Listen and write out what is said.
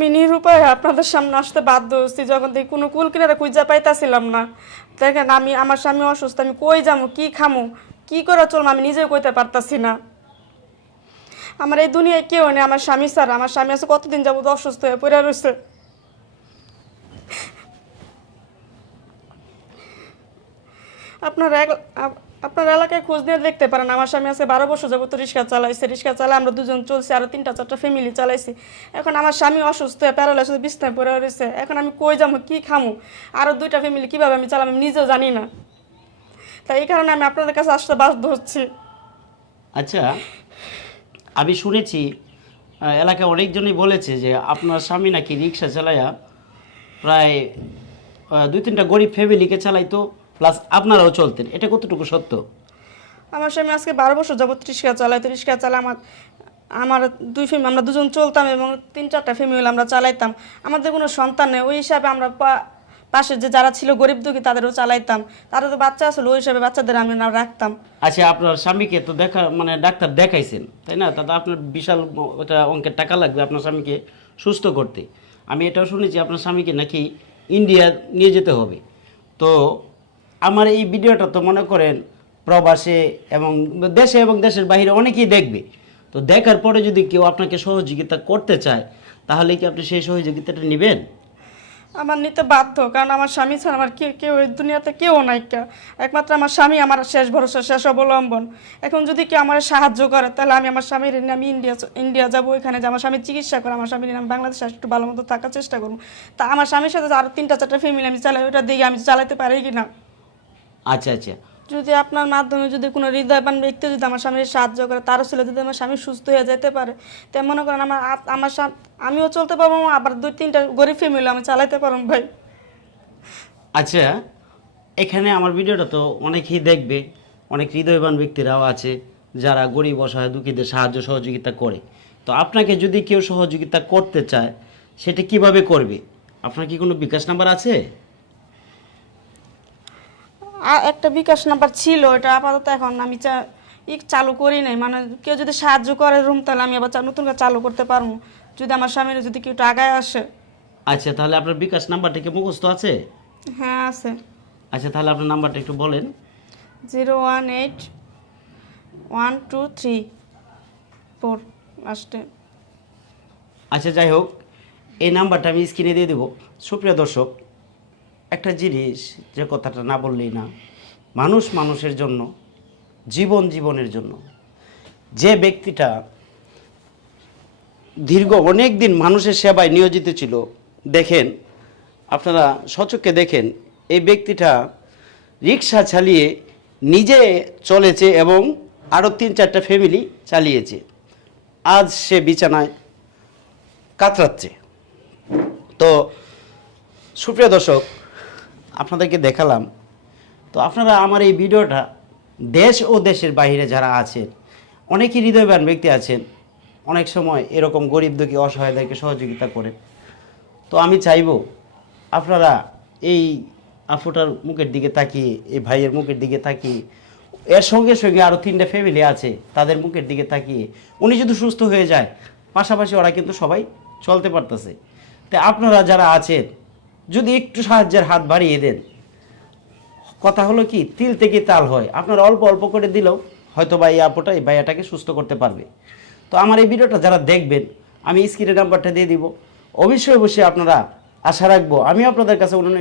আমি নিরুপায় আপনাদের সামনে আসতে বাধ্য হচ্ছি, যখন দেখি কোনো কুল কিনারা খুঁজা পাইতাছিলাম না। দেখেন আমি, আমার স্বামী অসুস্থ, আমি কই যাবো, কি খামো, কি করে চলবো আমি নিজেও কইতে পারতাছি না। আমার এই দুনিয়ায় কেউ নেই আমার স্বামী ছাড়া। আমার স্বামী আছে কতদিন যাবো অসুস্থ হয়ে পড়ে রয়েছে। আপনার আপনার এলাকায় খোঁজ নিয়ে দেখতে পারেন, আমার স্বামী আছে 12 বছর যাবত রিক্সা চালাইছে। রিক্সা চালাই আমরা দুজন চলছি, আরো 3-4টা ফ্যামিলি চালাইছি। এখন আমার স্বামী অসুস্থ হয়ে প্যারালাইজ হয়ে বিছনায় পড়ে রয়েছে। এখন আমি কই যাবো, কি খামো, আরো 2টা ফ্যামিলি কিভাবে আমি চালাবো আমি নিজেও জানি না। তাই এই কারণে আমি আপনাদের কাছে আসতে বাধ্য হচ্ছি। আচ্ছা, আমি শুনেছি এলাকায় অনেকজনই বলেছে যে আপনার স্বামী নাকি রিক্সা চালায়া প্রায় 2-3টা গরিব ফ্যামিলিকে চালাইতো, প্লাস আপনারাও চলতেন। এটা কতটুকু সত্য? আমার স্বামী আজকে 12 বছর যাবত রিক্সা চালাইতো। রিক্সা চালা আমার আমার দুই ফ্যামিলি, আমরা দুজন চলতাম এবং 3-4টা ফ্যামিলি আমরা চালাইতাম। আমাদের কোনো সন্তান নেই, ওই হিসাবে আমরা পাশে যে যারা ছিল গরিব দুঃখী তাদেরও চালাইতাম। তারা তো বাচ্চা আসলে, ওই হিসাবে বাচ্চাদের আমি না রাখতাম। আচ্ছা, আপনার স্বামীকে তো মানে ডাক্তার দেখাইছেন তাই না? তাতে আপনার বিশাল ওটা অঙ্কের টাকা লাগবে আপনার স্বামীকে সুস্থ করতে। আমি এটাও শুনেছি আপনার স্বামীকে নাকি ইন্ডিয়া নিয়ে যেতে হবে। তো আমার এই ভিডিওটা তো মনে করেন প্রবাসে এবং দেশের বাইরে অনেকেই দেখবে। তো দেখার পরে যদি কেউ আপনাকে সহযোগিতা করতে চায় তাহলে কি আপনি সেই সহযোগিতাটা নেবেন? আমার নিতে বাধ্য, কারণ আমার স্বামী ছাড়া আমার কেউ এই দুনিয়াতে কেউ নাই। একমাত্র আমার স্বামী আমার শেষ ভরসা, শেষ অবলম্বন। এখন যদি কেউ আমার সাহায্য করে তাহলে আমি আমার স্বামীর নিয়ে আমি ইন্ডিয়া যাবো, ওইখানে যে আমার স্বামীর চিকিৎসা করে, আমার স্বামীর আমি বাংলাদেশে একটু ভালো মতো থাকার চেষ্টা করবো। তা আমার স্বামীর সাথে আরও 3-4টা ফ্যামিলি আমি চালাই, ওইটা দিকে আমি চালাতে পারি কি না। আচ্ছা আচ্ছা, যদি আপনার মাধ্যমে যদি কোনো হৃদয়বান ব্যক্তি যদি আমার স্বামীর সাহায্য করে, তারও ছেলে যদি আমার স্বামী সুস্থ হয়ে যেতে পারে, তাই মনে করেন আমার আমিও চলতে পারবো, আবার 2-3টা গরিব ফ্যামিলি আমি চালাতে পারবো ভাই। আচ্ছা, এখানে আমার ভিডিওটা তো অনেকেই দেখবে, অনেক হৃদয়বান ব্যক্তিরাও আছে যারা গরিব অসহায় দুঃখীদের সাহায্য সহযোগিতা করে। তো আপনাকে যদি কেউ সহযোগিতা করতে চায় সেটা কিভাবে করবে? আপনার কি কোনো বিকাশ নাম্বার আছে? একটা বিকাশ নাম্বার ছিল, এটা আপাতত এখন আমি চালু করি নাই। মানে কেউ যদি সাহায্য করে রুম, তাহলে আমি আবার নতুন করে চালু করতে পারবো, যদি আমার স্বামীর যদি কেউ টাকায় আসে। আচ্ছা, তাহলে আপনার বিকাশ নাম্বারটা কি মুখস্থ আছে? হ্যাঁ আছে। আচ্ছা, তাহলে আপনার নাম্বারটা একটু বলেন। 0181234 লাস্টে। আচ্ছা, যাই হোক, এই নাম্বারটা আমি স্ক্রিনে দিয়ে দেবো। সুপ্রিয় দর্শক, একটা জিনিস যে কথাটা না বললেই না, মানুষ মানুষের জন্য, জীবনের জন্য। যে ব্যক্তিটা দীর্ঘ অনেক দিন মানুষের সেবায় নিয়োজিত ছিল, দেখেন আপনারা সচক্ষে দেখেন, এই ব্যক্তিটা রিক্সা চালিয়ে নিজে চলেছে এবং আরও 3-4টা ফ্যামিলি চালিয়েছে। আজ সে বিছানায় কাতরাচ্ছে। তো সুপ্রিয় দর্শক, আপনাদেরকে দেখালাম। তো আপনারা আমার এই ভিডিওটা দেশ ও দেশের বাইরে যারা আছেন, অনেকেই হৃদয়বান ব্যক্তি আছেন, অনেক সময় এরকম গরিব দুঃখী অসহায়দেরকে সহযোগিতা করেন। তো আমি চাইব আপনারা এই আফুটার মুখের দিকে তাকিয়ে, এই ভাইয়ের মুখের দিকে তাকিয়ে, এর সঙ্গে সঙ্গে আরও 3টা ফ্যামিলি আছে তাদের মুখের দিকে তাকিয়ে, উনি যদি সুস্থ হয়ে যায়, পাশাপাশি ওরা কিন্তু সবাই চলতে পারতেছে। তো আপনারা যারা আছেন যদি একটু সাহায্যের হাত বাড়িয়ে দেন, কথা হলো কি, তিল থেকে তাল হয়। আপনারা অল্প অল্প করে দিলেও হয়তো বা এই আপুটা এই ভাইয়াটাকে সুস্থ করতে পারবে। তো আমার এই ভিডিওটা যারা দেখবেন, আমি স্ক্রিনে নাম্বারটা দিয়ে দিব। অবশ্যই আপনারা আশা রাখবো, আমি আপনাদের কাছে